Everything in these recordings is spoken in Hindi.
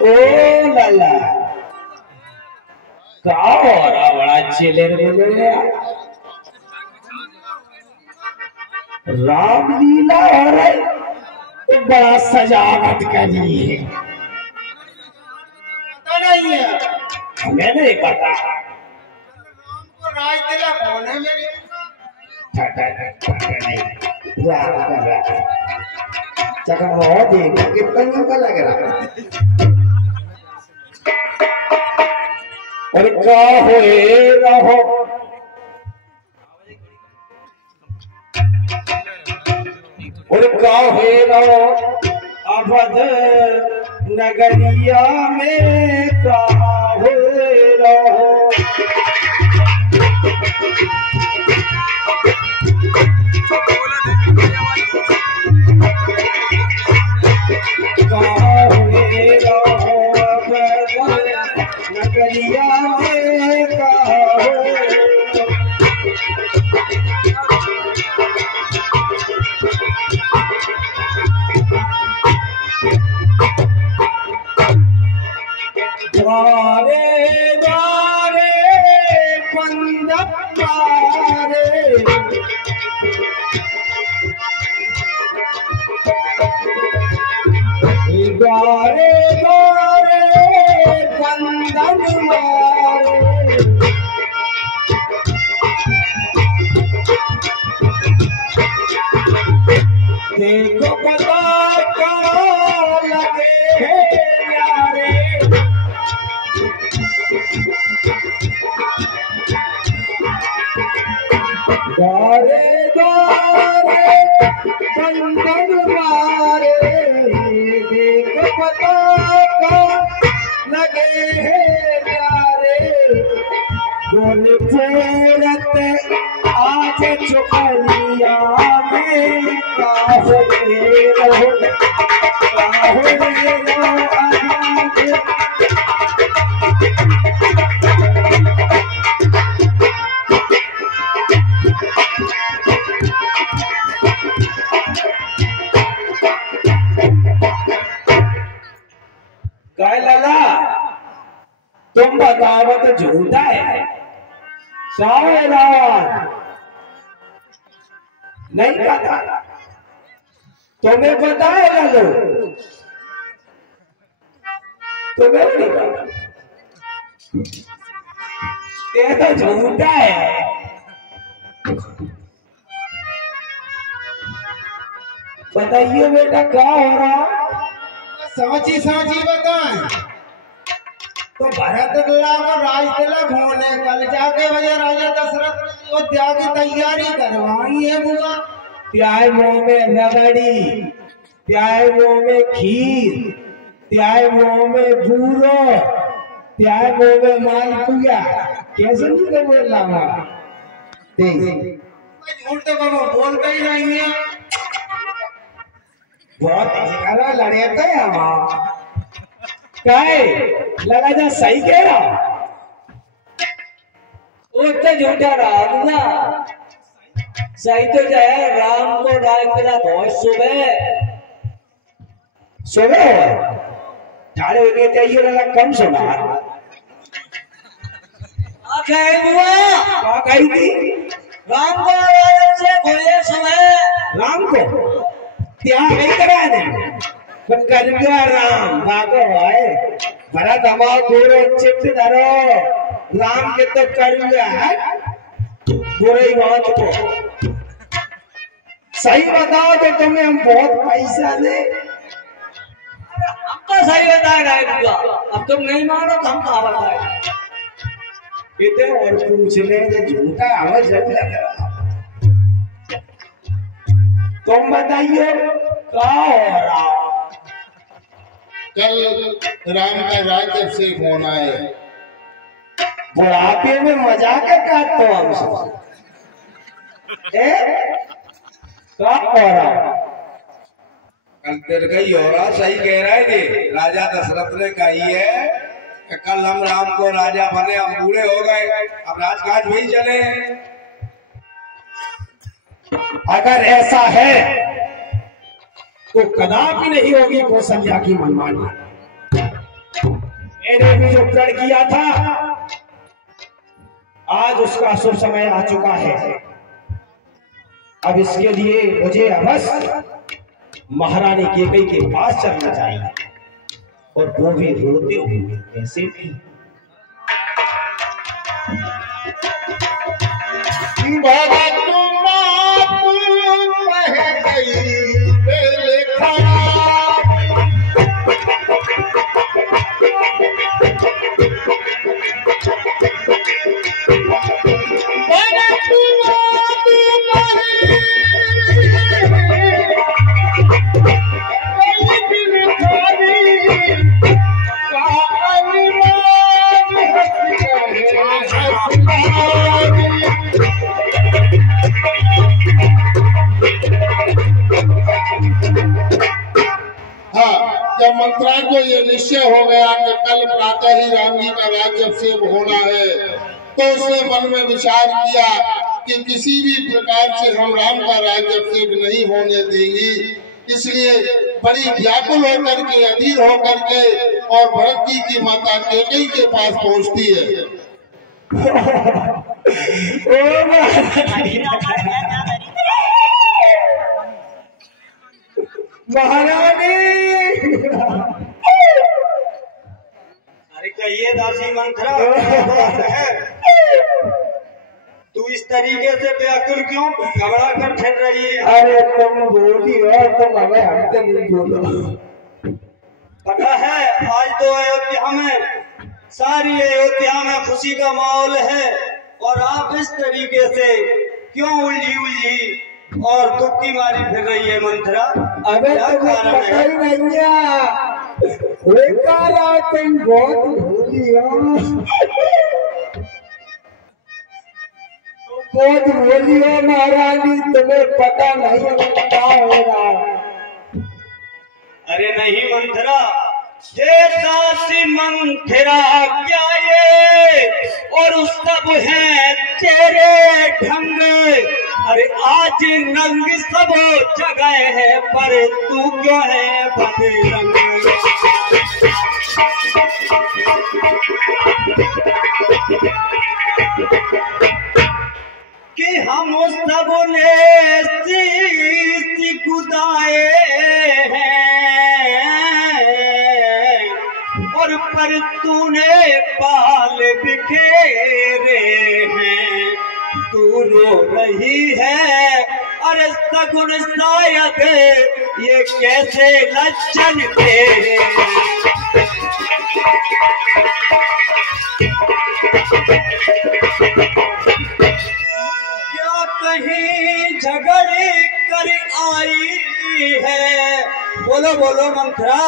ओ लाला का हो रहा बड़ा चिलेर बोले रामलीला हो रही तो बड़ा सजावट करी है। पता नहीं है, हमें नहीं पता। हमको राज दिला कौन है मेरे देखो कितना का लग रहा और क्या हुए रहो और क्या हुए रहो अवध नगरिया में कहाँ हुए रहो नगरिया में द्वारे द्वारे बंद द्वारे द्वारे द्वारे बंधन मारे देखो पता कहाँ लगे हैं यारे द्वारे द्वारे बंधन मारे देखो पता कहाँ लगे हैं यारे बोल फोड़त आज चुकलिया में काहो रहो काय लाला तुम बतावत झूठा है रावण नहीं पता तुम्हें पता है लालो तुम्हें नहीं पता ये तो झूठा है बताइए बेटा क्या हो रहा साची साची बताएं तो भरत लाभ राज तिलक होने कल जाके वजह राजा दशरथ अयोध्या की तैयारी करवाई है बुआ प्याय मुंह में रबड़ी प्याय मुंह में खीर प्याय मुंह में बूरो प्याय मुंह में मालपुआ कैसे नहीं कर बोल रहा झूठ तो बाबा बोलता ही नहीं है बहुत लड़े थे हम काय लगा जा सही कह रहा उतना झूठा रहा ना सही तो जाए राम को राम के ना बहुत सुबह सुबह ठाड़े होने चाहिए लगा कम सुना बुआ कही थी राम को से बोले समय राम को त्याग नहीं करा दे पर करुआ राम भागो है भरत हमारा गोरे चिप्स धरो राम के तो करुआ है गोरे बात को सही बताओ तो तुम्हें हम बहुत पैसा दे हमको सही बता रहा है बुआ अब तुम नहीं मानो तो हम कहाँ बताए इतने और पूछ ले तो झूठा हमें जब लग रहा तुम बताइए क्या हो रहा कल राम का राज्यभिषेक होना है बुढ़ापे में मजाक काटते हो हमसे क्या हो रहा कल तेरे का ही हो रहा सही कह रहा है कि राजा दशरथ ने कही है कि कल हम राम को राजा बने हम बूढ़े हो गए अब राजकाज वही चले अगर ऐसा है तो कदापि नहीं होगी कौशल्या की मनमानी। मैंने भी जो प्रण किया था आज उसका शुभ समय आ चुका है। अब इसके लिए मुझे अवश्य महारानी केकई के पास चलना चाहिए, और वो भी रोते हुए कैसे भी। जब मंत्रा को ये निश्चय हो गया कि कल प्रातः ही राम जी का राज्याभिषेक होना है, तो उसने मन में विचार किया कि किसी भी प्रकार से हम राम का राज्याभिषेक नहीं होने देंगे। इसलिए बड़ी व्याकुल होकर के, अधीर होकर के और भरत जी की माता केकई के पास पहुंचती है। महारानी, अरे कहिए दासी मंत्रा, तू इस तरीके से व्याकुल क्यों घबरा कर फिर रही है? अरे तुम बोली और तुम हमें हमसे नहीं बोलो। पता है आज तो अयोध्या में, सारी अयोध्या में खुशी का माहौल है, और आप इस तरीके से क्यों उलझी और दुख की मारी फिर रही है मंत्रा? अबे तुम्हें पता ही नहीं है, तुम बहुत भोली हो, बहुत भोली हो महारानी, तुम्हें पता नहीं क्या होगा। अरे नहीं मंत्रा, ये दासी मंत्रा क्या ये, और उस सब है तेरे ढंग। अरे आज नंग सब जगह है, पर तू क्यों है बदरंग? कि हम सब ने शीश गुदाए हैं, और पर तूने बाल बिखेरे हैं। तू रो रही है, अरे सगुन शायद ये कैसे लक्षण थे। क्या कहीं झगड़े कर आई है? बोलो बोलो मंत्रा,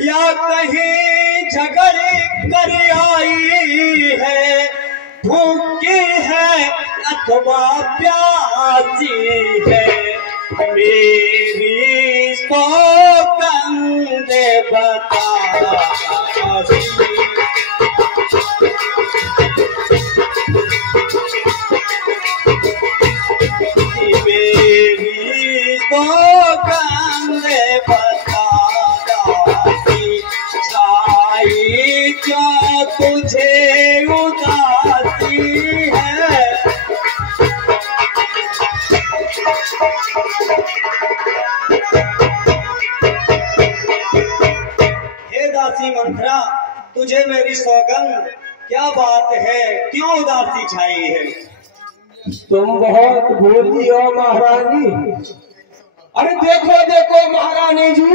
या कहीं झगड़े कर आई है? भूखी है अथवा प्यासी है, मेरी सौगंध बता। मेरी सौगंध बता, छाई क्या तुझे उदासी है? हे दासी मंत्रा, तुझे मेरी सौगंध, क्या बात है, क्यों उदासी छाई है? तुम बहुत भोली हो महारानी। अरे देखो देखो महारानी जी,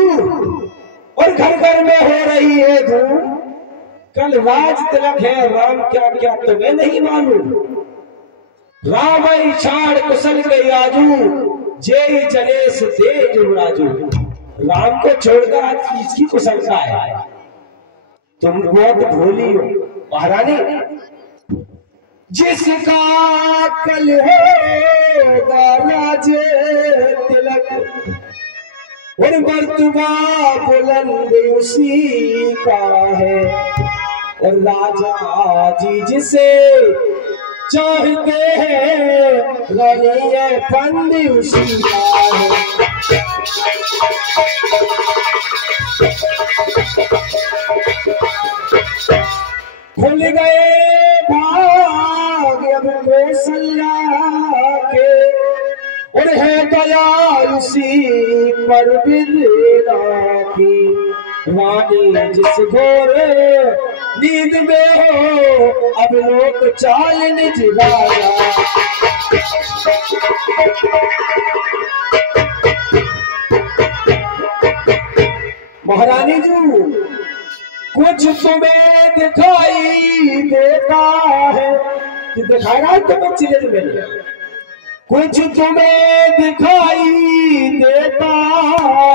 और घर घर में हो रही है धूम। कल राज तिलक है, राम क्या क्या तुम्हें नहीं मालूम? राम छाड़ कुशल के आजू, जय जनेश दे जुबराजू। राम को छोड़कर आज किसकी कुशलता है? तुम बहुत भोली हो महारानी। जिसका कल होगा राज तिलक, और मर्तबा बुलंद उसी का है, और राजा जी जिसे चाहते हैं, रानी पंद उसी का है। खुल गए भाग अब कौशल्या के, और है दया उसी पर विद्या की। रानी जिस घोर नींद में हो, अब लोग चाल निज राजा। महारानी जी कुछ तुम्हें दिखाई देता है, कि दिखा रहा है तुम्हें चिले में, कुछ तुम्हें दिखाई देता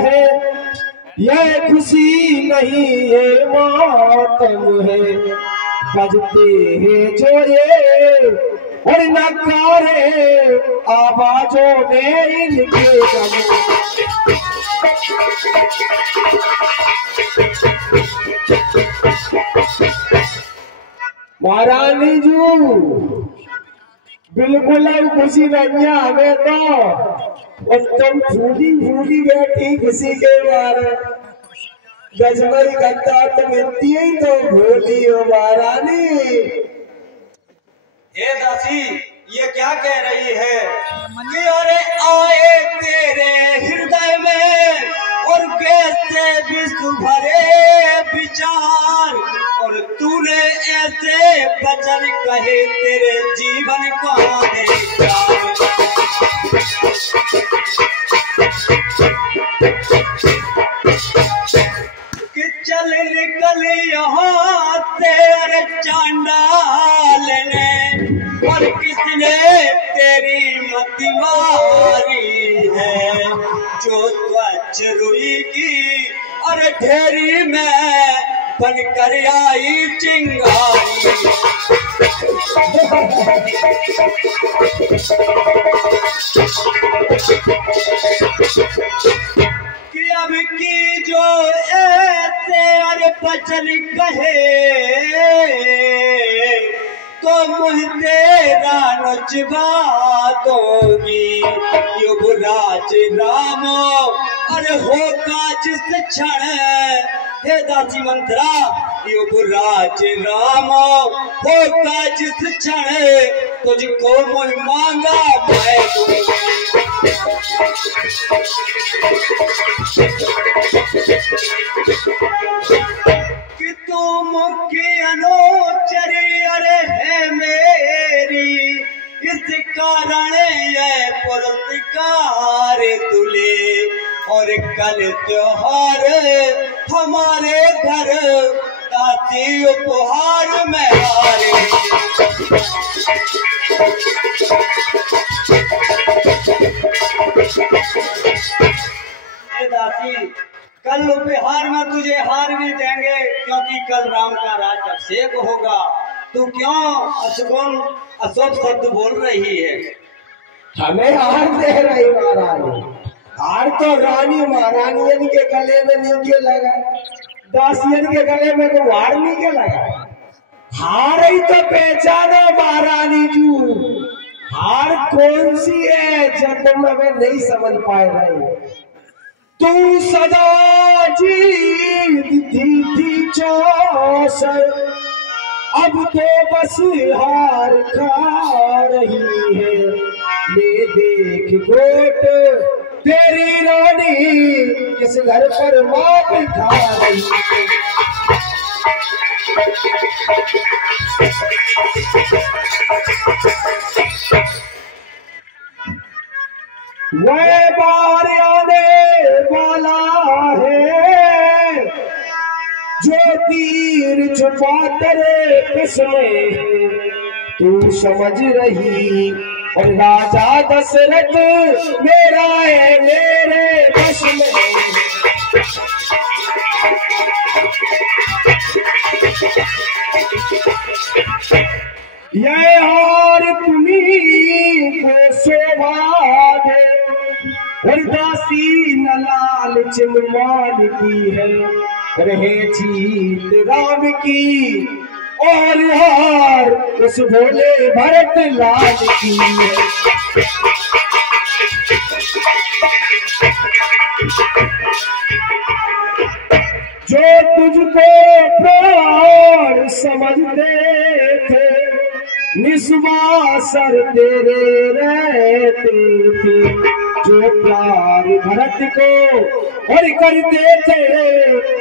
है, यह खुशी नहीं ये मातम है। बजते हैं जो ये और नकारे, आवाजों में इनके गम। महारानी जी बिल्कुल खुशी नहीं है हमें तो, और तुम फूली फूली बैठी खुशी के बारे। गजबरी गद्दा तुम इतनी ही तो भूली हो महारानी। हे दासी ये क्या कह रही है कि अरे आए तेरे हृदय में और कैसे विश्व भरे विचार, और तूने ऐसे वचन कहे तेरे जीवन को कि चल निकल यहाँ तेरे चांडाल ने, और किसने तेरी मति मारी है, जो त्वच रुई की और ढेरी में बनकर आई चिंगारी। कि अब की जो ऐसे और बचन कहे, तो मुझ तेरा नचवा दूंगी। युवराज राम और होगा जिस क्षण, हे दासी मंत्रा युवराज राम होगा जिस क्षण, तुझको मुझ मांगा मैं दूंगी। कि तू मुख्य अनुचरी अरे है मेरी, इस कारण ये पुरस्कार तुले, और कल त्योहार हमारे घर दासी उपहार में हारे। दासी कल उपहार में तुझे हार भी देंगे, क्योंकि कल राम का राज्याभिषेक होगा। तू क्यों अशुभ शब्द बोल रही है? हमें हार दे रही महारानी। हार तो रानी महारानियन के गले में नीचे लगा, दासियन के गले में तो हार नीचे लगा। हार ही तो पहचानो महारानी जी, हार कौन सी है जो तुम हमें नहीं समझ पाए रही। तू सदा जीत थी चौसर, अब तो बस हार खा रही है। ये देख गोट तेरी रानी किस घर पर मात खा रही है। वह बार आने वाला है जो तीर छुपा तेरे कसमें तू समझ रही, और राजा दशरथ मेरा है मेरे बस में। यह हार तुम्हीं को शोभा दे, और दासी न लालच मान की है, रहे जीत राम की, और हार उस भोले भरत लाल की है। तुझको प्राण समझते थे, निस्वासर तेरे रहते थे, जो प्यार भरत को और करते थे,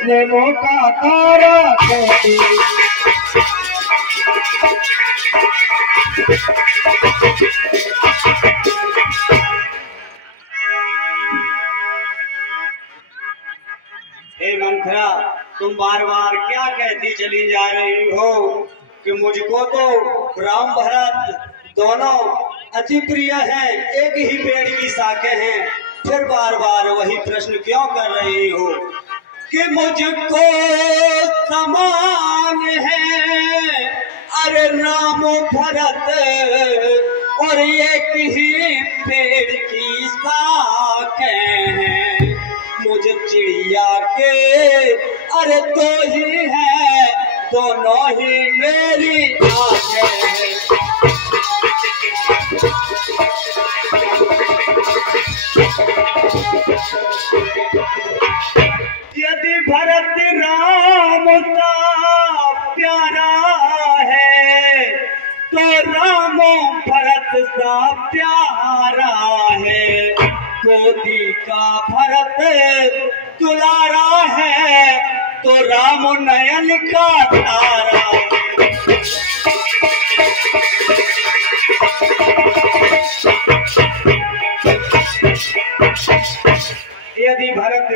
नैनों का तारा कहते। हे मंथरा, तुम बार बार क्या कहती चली जा रही हो कि मुझको तो राम भरत दोनों अति प्रिय हैं, एक ही पेड़ की शाखें हैं, फिर बार बार वही प्रश्न क्यों कर रही हो कि मुझको समान है अरे राम भरत और एक ही पेड़ की शाखें हैं, मुझे चिड़िया के अरे दो ही है, दोनों ही मेरी आंखें हैं। यदि भरत राम का प्यारा है तो राम भरत सा प्यारा है, गोदी का भरत दुलारा है तो राम नयन का तारा। यदि भरत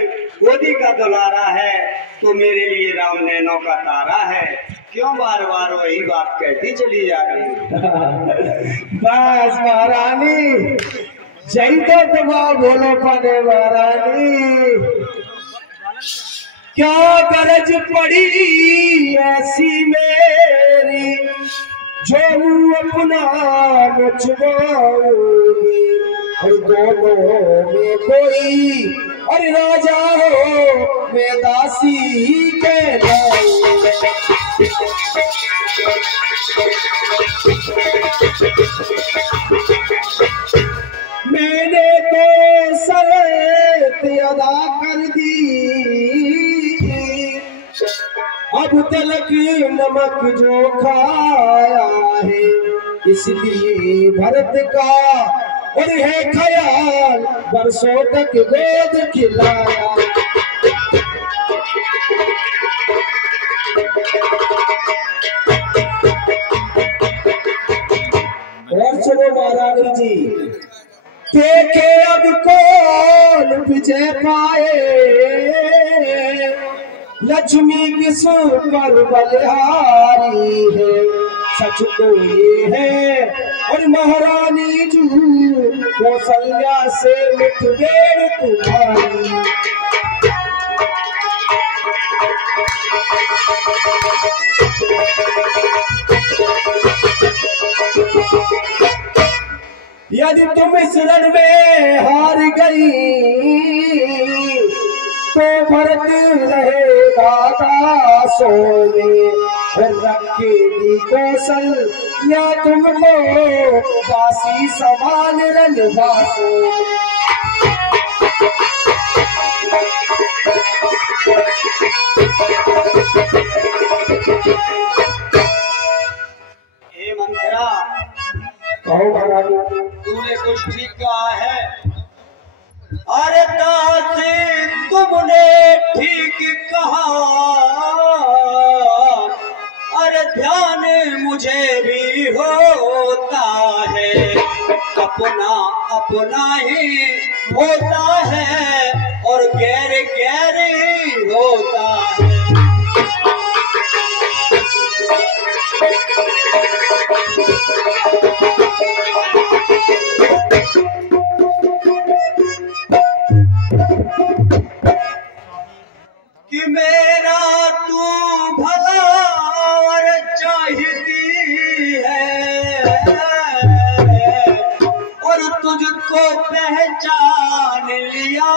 गोदी का दुलारा है तो मेरे लिए राम नैनों का तारा है, क्यों बार बार वही बात कहती चली जा रही है। बस महारानी, जय तो तुम बोलो पड़े महारानी, क्या गरज पड़ी ऐसी मेरी, जो मुँह अपना नचवाऊंगी, और दोनों में कोई और राजा हो मैं दासी कहलाऊंगी। मैंने तो शर्त अदा कर दी, अब तलक नमक जो खाया है, इसलिए भरत का और है ख्याल बरसों तक गोद खिलाया। और सुनो महारानी जी, देखे अब कौन विजय पाए, लक्ष्मी किस पर बलिहारी है, सच तो ये है और महारानी जू कौशल्या से मुठभेड़ तुम्हारी। यदि तुम इस रण में हार गई तो भरत रहेगा दासों में, और रखेगी कौशल्या तुमको दासी समान रणवासों। हे मंथरा, कहो महारानी, तूने कुछ ठीक कहा है। अरे दासी तुमने ठीक कहा, अरे ध्यान मुझे भी होता है, अपना अपना ही होता है और गैर गैर ही होता है। कि मेरा तू भला और चाहती है, और तुझको पहचान लिया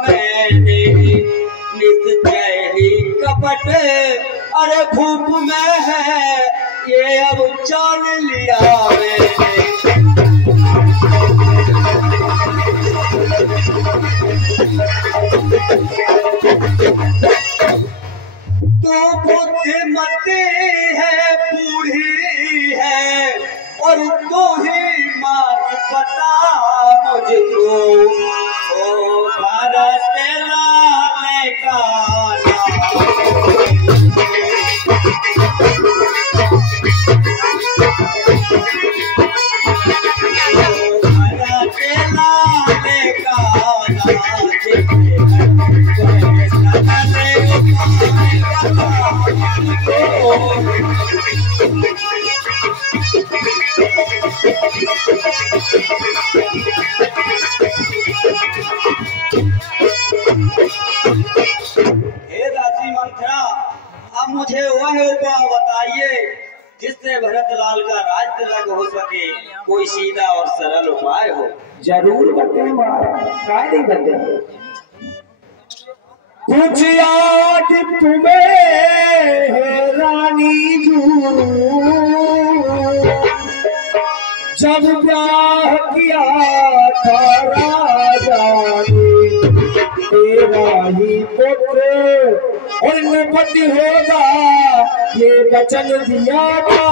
मैंने, निश्चय ही कपट अरे भूप में है, ये अब जान लिया मैंने। लगती है बूढ़ी है और तू ही मार बता मुझको ओ भारत लाने का मुझे वह उपाय बताइए जिससे भरतलाल का राज तिलक हो सके, कोई सीधा और सरल उपाय हो। जरूर बते महाराज, काय नहीं बते। कुछ याद तुम्हें है रानी जू, जब ब्याह किया था राजा ने तेरा ही पुत्र और नपति होगा ये वचन दिया था।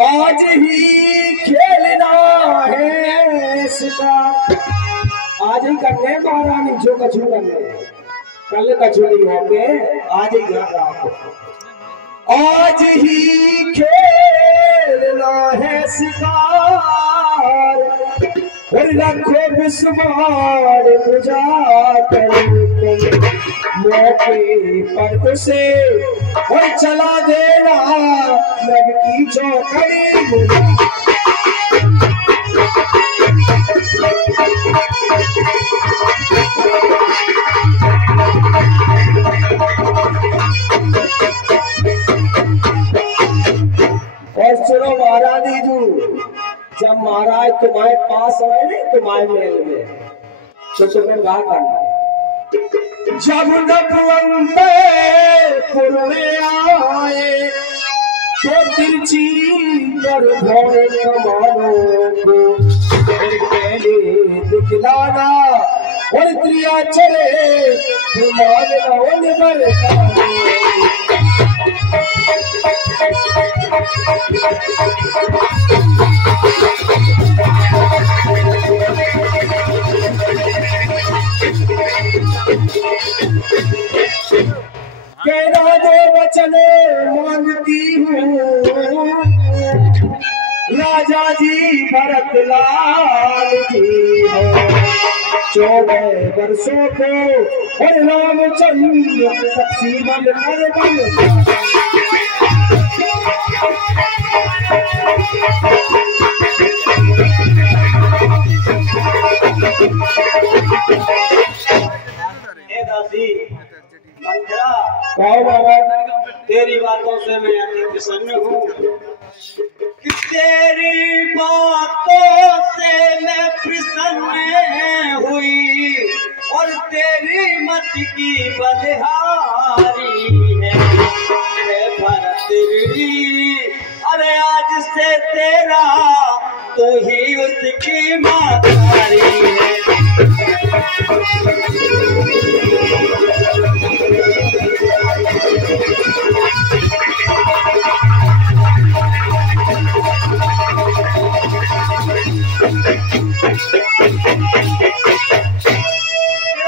आज ही खेलना है इसका, आज ही करने महारानी जो कछु करने, कल कछु नहीं होंगे, आज ही घर आपको आज ही खेलना है शिकार और रखो बिस्मार पूजा कर मौके पर उसे और चला देना रब की चौकड़ी। और सुनो महारानी जी, जब महाराज तुम्हारे पास आए नहीं तुम्हारे मेल में, तो तुम्हें क्या करना है? जब नपुवंते पुरने आए तो तिरछी कर भोरे कमानों को दिखलाना और क्रिया चले मानना उन पर कहना दो वचन मांगती हूँ राजा जी भरतलाल जी हो, 14 वर्षों को और रामचंद्र तकसीमन नरबन तेरी बातों से मैं अति प्रसन्न हूँ कि तेरी बातों से मैं प्रसन्न हुई और तेरी मत की बलिहारी है भरतरी। अरे आज से तेरा तू ही उसकी मातारी है।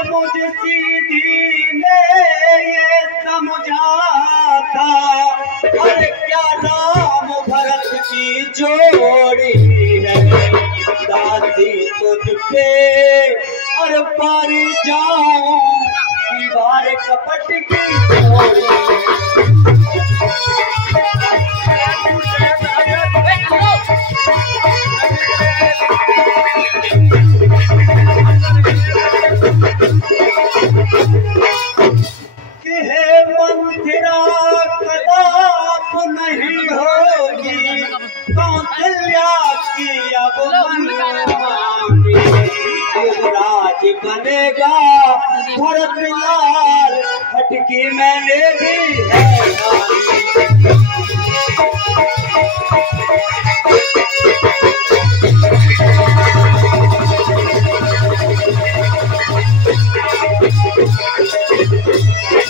मुझे सीधी ने ये समझा था, अरे क्या राम भरत की जोड़ी है, दादी तुझ पे और पारी जाऊं दीवार कपट की जोड़ी मंथिरा कदाप नहीं होगी, कौशल्या की अब मनमानी, युवराज बनेगा भरतलाल, हटकी मैंने भी है। है।